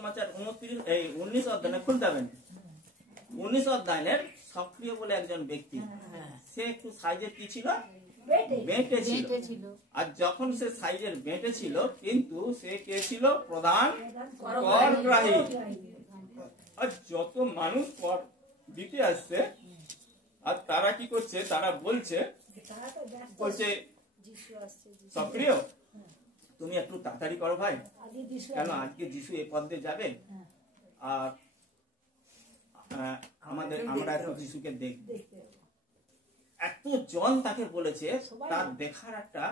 সুসমাচার 19 অধ্যায় খুলতে হবে 19 অধ্যায়ের সক্রিয় বলে একজন ব্যক্তি, সে একটু সাইজের কি ছিল, বেঁটে ছিল। আর যখন সে সাইজের বেঁটে ছিল, কিন্তু সে কে ছিল, প্রধান করগ্রাহী। আর যত মানুষ কর দিতে আসছে, আর তারা কি করছে, তারা বলছে সক্রিয় তুমি একটু তাড়াতাড়ি করো ভাই, কেন আজকে যিশু এই পথ দিয়ে যাবে, আর আমরা একটু যিশুকে দেখব। এত জন তাকে বলেছে, তার দেখার একটা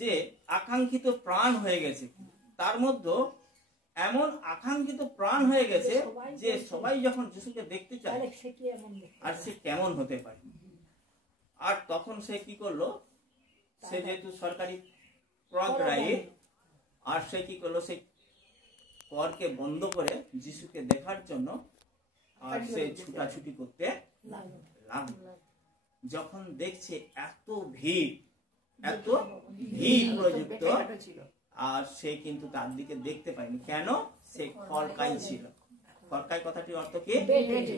যে আকাঙ্ক্ষিত প্রাণ হয়ে গেছে, তার মধ্যে এমন আকাঙ্ক্ষিত প্রাণ হয়ে গেছে যে সবাই যখন যিশুকে দেখতে চায়, আর সে কেমন হতে পারে। আর তখন সে কি করলো, সে যেহেতু সরকারি করগ্রাহী, আর সে কি করলো, সে করকে বন্ধ করে যিশুকে দেখার জন্য আর সে ছুটাছুটি করতে লাগলো। যখন দেখছে এত ভিড় প্রযুক্ত, আর সে কিন্তু তার দিকে দেখতে পায়নি। কেন? সে খড়কাই ছিল। খড়কাই কথাটির অর্থ কি?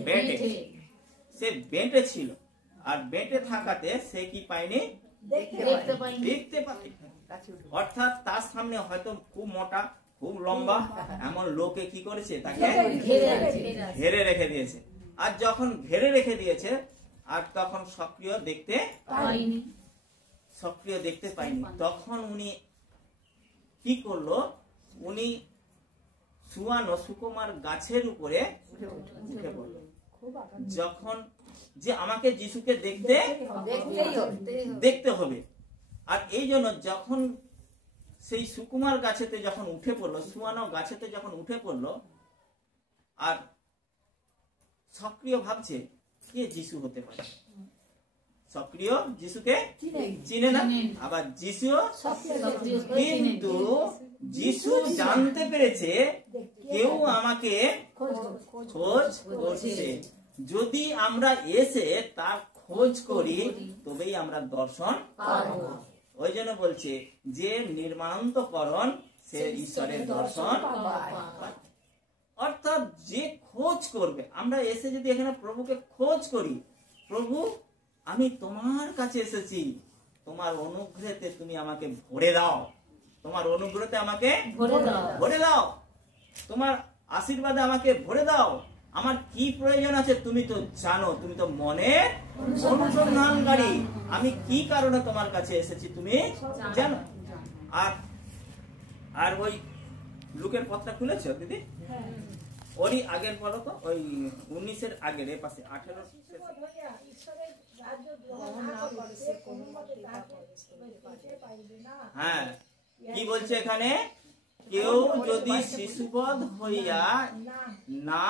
বেঁটে। সে বেঁটে ছিল, আর বেঁটে থাকাতে সে কি পায়নি, দেখতে পায়নি। অর্থাৎ তার সামনে হয়তো খুব মোটা, খুব লম্বা এমন লোকে কি করেছে, তাকে ঘেরে রেখে দিয়েছে। আর যখন ঘেরে রেখে দিয়েছে, আর তখন সক্রিয় দেখতে পায়নি, তখন উনি কি করলো, উনি সুয়ানো সুকুমার গাছের উপরে উঠে পড়লো। যখন যে আমাকে যিশুকে দেখতে হবে, আর এই জন্য যখন সেই সুকুমার গাছেতে যখন উঠে পড়লো, সুয়ানো গাছেতে যখন উঠে পড়লো, আর সক্রিয় ভাবছে কে যিশু হতে পারে। সক্রিয় যিশুকে চিনে না, আবার যিশু, কিন্তু যিশু জানতে পেরেছে কেউ আমাকে খোঁজ করছে। যদি আমরা এসে তার খোঁজ করি, তবেই আমরা দর্শন পাবো। ওই জন্য বলছে যে নির্মাণান্তকরণ সে ঈশ্বরের দর্শন পায়। অর্থাৎ যে খোঁজ করবে, আমরা এসে যদি এখানে প্রভুকে খোঁজ করি, প্রভু আমি তোমার কাছে এসেছি, তোমার অনুগ্রহে তুমি আমাকে ভরে দাও, তোমার অনুগ্রহে আমাকে ভরে দাও, তোমার আশীর্বাদে আমাকে ভরে দাও। আমার কি প্রয়োজন আছে তুমি তো জানো, তুমি তো মনের অনুসন্ধানকারী, আমি কি কারণে তোমার কাছে এসেছি তুমি জানো। আর ওই লুকের পথটা খুলেছো দিদি? ওরই আগের বলো তো, ওই 19-এর আগের এ পাশে 18 হ্যাঁ কি বলছে এখানে, কেউ যদি শিশুবধ হইয়া না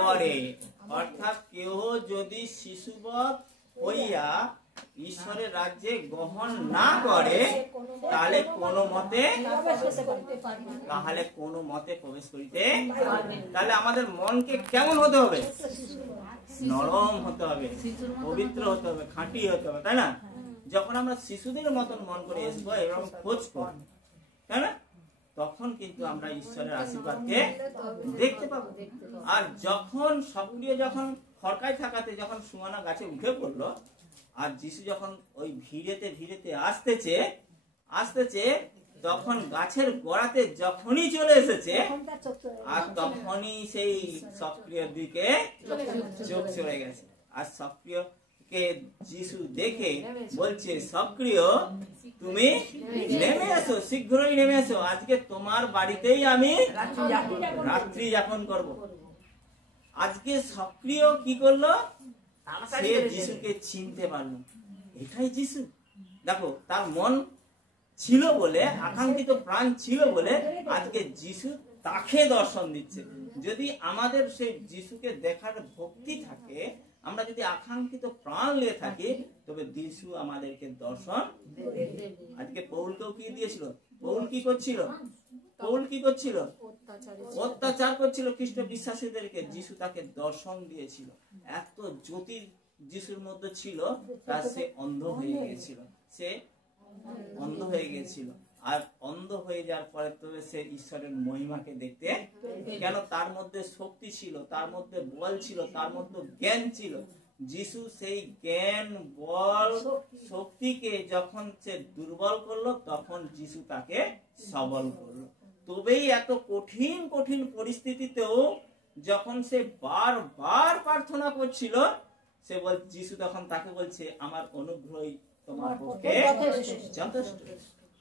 করে, অর্থাৎ কেউ যদি শিশুবধ হইয়া ঈশ্বরের রাজ্যে গ্রহণ না করে, তাহলে কোনো মতে প্রবেশ করিতে। তাহলে আমাদের মনকে কেমন হতে হবে? নরম হতে হবে, পবিত্র হতে হবে, খাঁটি হতে হবে, তাই না? যখন আমরা শিশুদের মতন মন করে আসবো, এরকম খোঁজ করব, তাই না, তখন কিন্তু আমরা ঈশ্বরের আশীর্বাদকে দেখতে পাবো। আর যখন সক্রিয় যখন খড়কায় থাকাতে যখন সুয়ানা গাছে উঠে পড়লো, আর যিশু যখন ওই ভিড়েতে আসতেছে, তখন গাছের গোড়াতে যখনই চলে এসেছে, আর তখনই সেই সক্রিয় দিকে চোখ চলে গেছে। আর সক্রিয়কে যিশু দেখে বলছে, সক্রিয় তুমি নেমে এসো, শীঘ্রই নেমে এসো, আজকে তোমার বাড়িতেই আমি রাত্রি যাপন করব। আজকে সক্রিয় কি করলো, সে যিশুকে চিনতে পারলো, এটাই যিশু। দেখো তার মন ছিল বলে, আকাঙ্ক্ষিত প্রাণ ছিল বলে আজকে যিশু তাকে দর্শন দিচ্ছে। যদি আমাদের সেই যিশুকে দেখার ভক্তি থাকে, আমরা যদি আকাঙ্ক্ষিত প্রাণ নিয়ে থাকি, তবে যিশু আমাদেরকে দর্শন। আজকে পৌলকেও কি দিয়েছিল? পৌল কি করছিল? অত্যাচার করছিল খ্রিস্ট বিশ্বাসীদেরকে, যিশু তাকে দর্শন দিয়েছিল। এত যিশুর মধ্যে ছিল তা সে অন্ধ হয়ে গিয়েছিল, সে অন্ধ হয়ে গিয়েছিল। আর অন্ধ হয়ে যাওয়ার পরে তবে সে ঈশ্বরের মহিমাকে দেখতে, কেন তার মধ্যে শক্তি ছিল, তার মধ্যে বল ছিল, তার মধ্যে জ্ঞান ছিল। যিশু সেই জ্ঞান, বল, শক্তিকে যখন সে দুর্বল করলো, তখন যিশু তাকে সবল করলো। তবেই এত কঠিন কঠিন পরিস্থিতিতেও যখন সে বারবার প্রার্থনা করছিল, সে যিশু তখন তাকে বলছে, আমার অনুগ্রহই তোমার পক্ষে যথেষ্ট।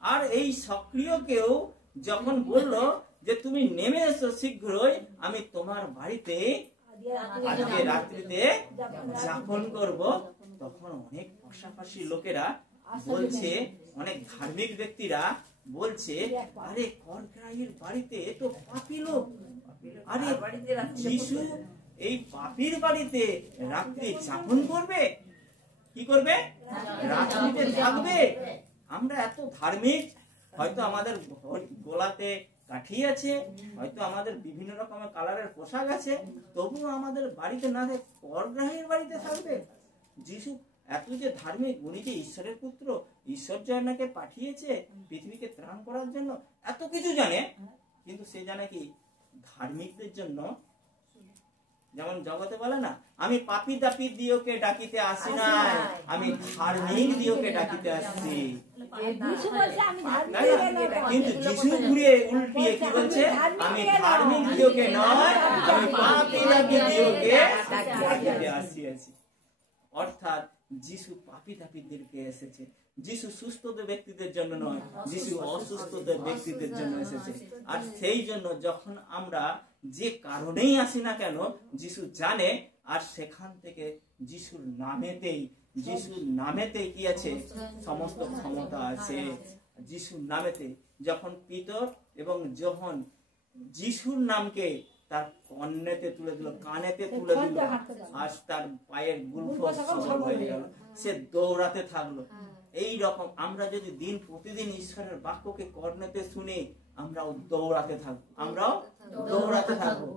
আর এই সক্রিয় কেউ যখন বলল যে তুমি নেমে এসো শীঘ্রই, আমি তোমার বাড়িতে আজকে রাত্রিতে যাপন করব, তখন অনেক পাশাপাশি লোকেরা বলছে, অনেক ধার্মিক ব্যক্তিরা বলছে, আরে করগ্রাহীর বাড়িতে তো পাপী লোক, আরে যিশু এই পাপীর বাড়িতে রাত্রি যাপন করবে, কি করবে? রাত্রিতে থাকবে। আমরা এত ধার্মিক, হয়তো আমাদের গোলাতে কাঠি আছে, হয়তো আমাদের বিভিন্ন রকমের কালারের পোশাক আছে, তবুও আমাদের বাড়িতে না থাকে, করগ্রাহীর বাড়িতে থাকবে। যিশু এত যে ধার্মিক, উনি যে ঈশ্বরের পুত্র, ঈশ্বর জয়নাকে পাঠিয়েছে পৃথিবীকে ত্রাণ করার জন্য, এত কিছু জানে, কিন্তু সে জানে কি ধার্মিকদের জন্য, যেমন জগতে বলে না, আমি পাপী দাপী দিওকে ডাকিতে আসি নাই, আমি ধার্মিক দিওকে ডাকিতে আসছি। কিন্তু যিশু ঘুরে উল্টিয়ে কি বলছে, আমি ধার্মিক দিওকে নয়, আমি পাপী দাপী দিওকে ডাকিতে আসিয়াছি। অর্থাৎ যিশু পাপী দাপীদেরকে এসেছে। যিশু সুস্থ ব্যক্তিদের জন্য নয়, যিশু অসুস্থ ব্যক্তিদের জন্য এসেছে। আর সেই জন্য যখন আমরা যে কারণেই আসি না কেন, যিশু জানে, আর সেখান থেকে যিশুর নামেতেই কি আছে? সমস্ত ক্ষমতা আছে। যিশুর নামেতে যখন পিতর এবং যোহন যিশুর নামকে তার কর্নেতে তুলে দিল, কানেতে তুলে দিল, আর তার পায়ের গুলফস সবল হয়ে গেল, সে দৌড়াতে থাকলো। এই রকম আমরা যদি দিন প্রতিদিন ঈশ্বরের বাক্যকে কর্নেতে শুনে আমরাও দৌড়াতে থাকবো।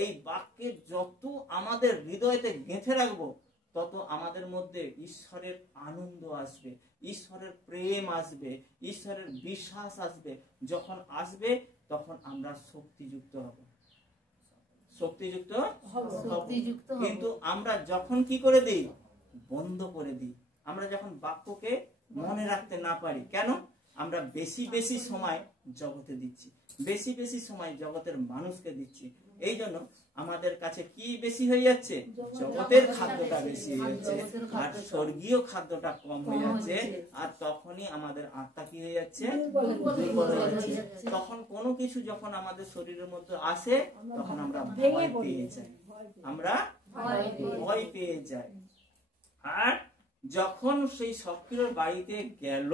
এই বাক্যে যত আমাদের হৃদয়তে গেঁথে রাখবো, তত আমাদের মধ্যে ঈশ্বরের আনন্দ আসবে, ঈশ্বরের প্রেম আসবে, ঈশ্বরের বিশ্বাস আসবে। যখন আসবে তখন আমরা শক্তিযুক্ত হব। কিন্তু আমরা যখন কি করে দিই? বন্ধ করে দিই। আমরা যখন বাক্যকে মনে রাখতে না পারি, কেন? আমরা বেশি বেশি সময় জগতে দিচ্ছি, বেশি বেশি সময় জগতের মানুষকে দিচ্ছি। এই জন্য আমাদের কাছে কি বেশি হয়ে যাচ্ছে? জগতের খাদ্যটা বেশি হয়ে যাচ্ছে, আর স্বর্গীয় খাদ্যটা কম হয়ে যাচ্ছে। আর তখনই আমাদের আত্মা কি হয়ে যাচ্ছে? দুর্বল হয়ে যাচ্ছে। তখন কোনো কিছু যখন আমাদের শরীরের মধ্যে আসে, তখন আমরা ভয় পেয়ে যাই। আর যখন সেই সক্রিয় বাড়িতে গেল,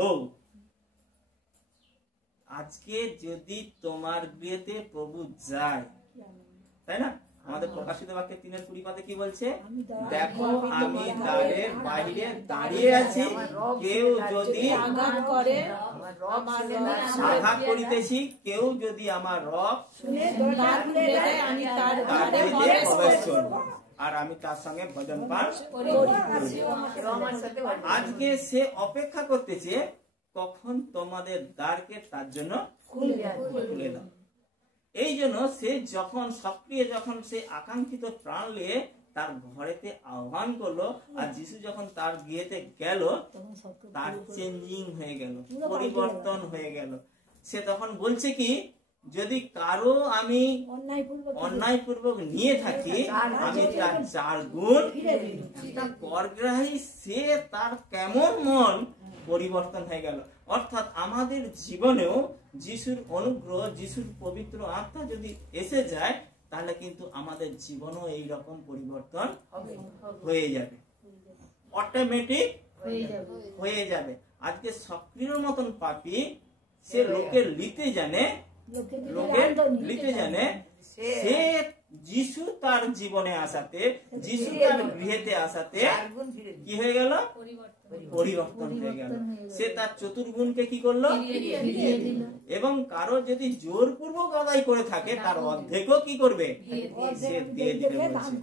আজকে যদি তোমার গৃহেতে প্রভু যায়, তাই না? আমাদের প্রকাশিত বাক্যে 3:20 কি বলছে? দেখো আমি দ্বারের বাইরে দাঁড়িয়ে আছি, কেউ যদি আঘাত করিতেছি, কেউ যদি আমার রব শুনে আমি তার ঘরে প্রবেশ করব, আর আমি তার সঙ্গে ভোজন পান করব। আজকে সে অপেক্ষা করতেছে কখন তোমাদের দ্বারকে তার জন্য খুলে দাও। এই জন্য সে যখন সক্রিয়, যখন সে আকাঙ্ক্ষিত প্রাণ নিয়ে তার ঘরেতে আহ্বান করলো, আর যিশু যখন তার গৃহেতে গেল, তার চেঞ্জিং হয়ে গেল, পরিবর্তন হয়ে গেল। সে তখন বলছে কি, যদি কারো আমি অন্যায়পূর্বক নিয়ে থাকি, আমি তার 4 গুণ। করগ্রাহী সে তার কেমন মন পরিবর্তন হয়ে গেল। অর্থাৎ আমাদের জীবনেও যিশুর অনুগ্রহ, যিশুর পবিত্র আত্মা যদি এসে যায়, তাহলে কিন্তু আমাদের জীবনও এই রকম পরিবর্তন হয়ে যাবে, অটোমেটিক হয়ে যাবে। আজকে সক্রিয় মতন পাপী, সে লোকের লিতে জানে, সে যিশু তার জীবনে আসাতে, যিশু তার গৃহেতে আসাতে কি হয়ে গেল? পরিবর্তন হয়ে গেল। সে তার চতুর্গুণকে কি করলো? এবং কারো যদি জোরপূর্বক আদায় করে থাকে, তার অর্ধেকও কি করবে? সে দিয়ে দিবে বলছে।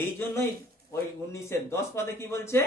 এই জন্যই ওই 19-10 পদে কি বলছে?